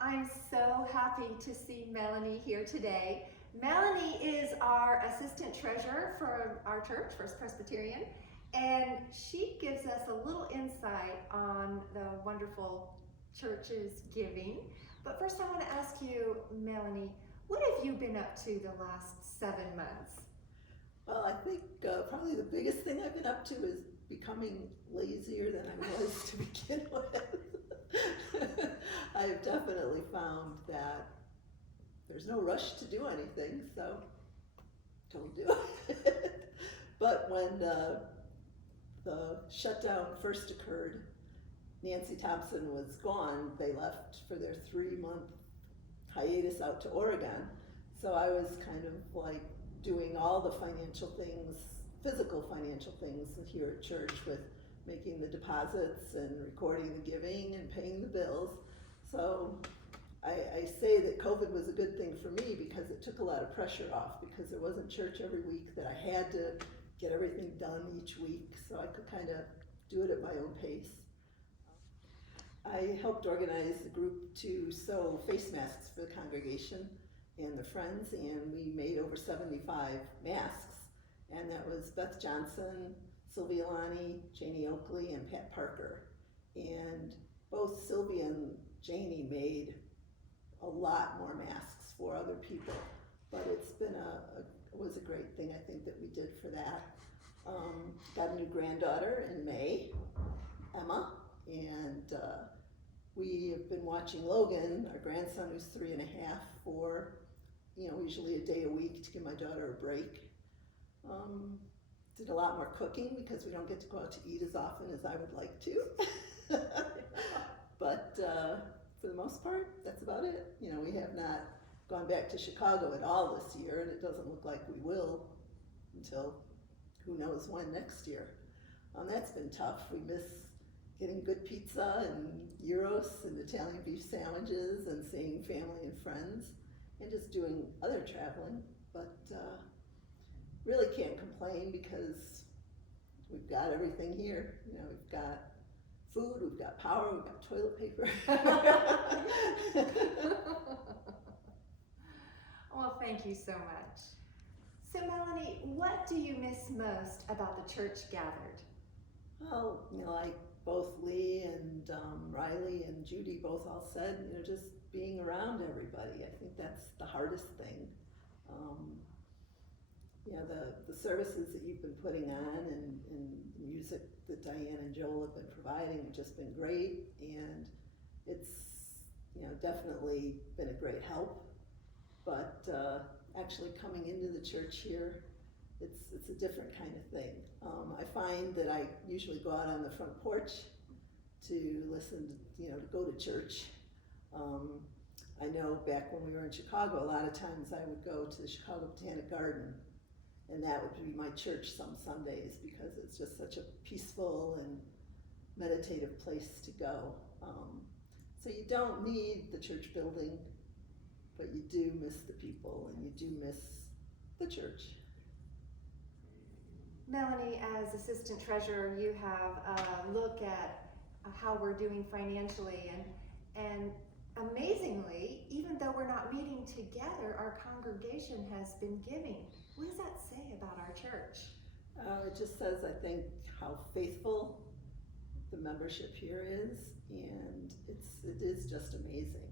I'm so happy to see Melonie here today. Melonie is our assistant treasurer for our church, First Presbyterian, and she gives us a little insight on the wonderful church's giving. But first I want to ask you, Melonie, what have you been up to the last 7 months? Well, I think probably the biggest thing I've been up to is becoming lazier than I was to begin with. I have definitely found that there's no rush to do anything, so don't do it. But when the shutdown first occurred, Nancy Thompson was gone. They left for their 3-month hiatus out to Oregon. So I was kind of like doing all the financial things, physical financial things here at church, with making the deposits and recording the giving and paying the bills. So I say that COVID was a good thing for me because it took a lot of pressure off, because there wasn't church every week that I had to get everything done each week, so I could kind of do it at my own pace. I helped organize a group to sew face masks for the congregation and the friends, and we made over 75 masks. And that was Beth Johnson, Sylvia Lonnie, Janie Oakley, and Pat Parker. And both Sylvia and Janie made a lot more masks for other people. But it's been it was a great thing, I think, that we did for that. Got a new granddaughter in May, Emma, and we have been watching Logan, our grandson, who's 3.5, for usually a day a week to give my daughter a break. Did a lot more cooking because we don't get to go out to eat as often as I would like to. But for the most part, that's about it. We have not gone back to Chicago at all this year, and it doesn't look like we will until who knows when next year. That's been tough. We miss getting good pizza and gyros and Italian beef sandwiches and seeing family and friends and just doing other traveling. But really can't complain because we've got everything here. We've got food, we've got power, we've got toilet paper. Well, thank you so much. So Melonie, what do you miss most about the church gathered? Well, like both Lee and Riley and Judy both all said, just being around everybody. I think that's the hardest thing. The services that you've been putting on and the music that Diane and Joel have been providing have just been great, and it's definitely been a great help. But actually coming into the church here, it's a different kind of thing. I find that I usually go out on the front porch to listen, to go to church. I know back when we were in Chicago, a lot of times I would go to the Chicago Botanic Garden, and that would be my church some Sundays because it's just such a peaceful and meditative place to go. So you don't need the church building, but you do miss the people and you do miss the church. Melonie, as assistant treasurer, you have a look at how we're doing financially, and amazingly, even though we're not meeting together, our congregation has been giving. What does that say about our church? It just says, I think, how faithful the membership here is, and it is just amazing.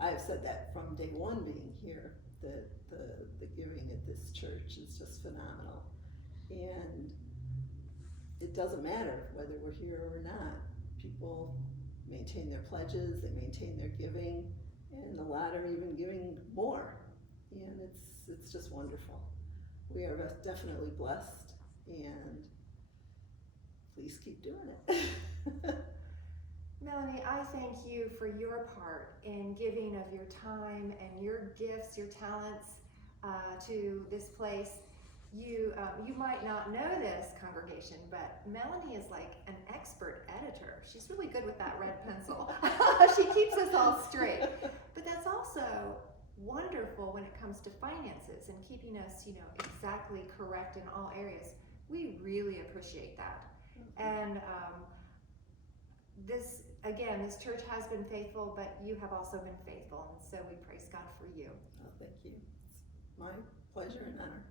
I've said that from day one being here, that the giving at this church is just phenomenal. And it doesn't matter whether we're here or not. People maintain their pledges, they maintain their giving, and a lot are even giving more. And it's just wonderful. We are definitely blessed, and please keep doing it. Melonie, I thank you for your part in giving of your time and your gifts, your talents to this place. You might not know this, congregation, but Melonie is like an expert editor. She's really good with that red pencil. She keeps us all straight. But that's also wonderful when it comes to finances and keeping us, exactly correct in all areas. We really appreciate that. And this church has been faithful, but you have also been faithful, and so we praise God for you. Oh, thank you. It's my pleasure and honor.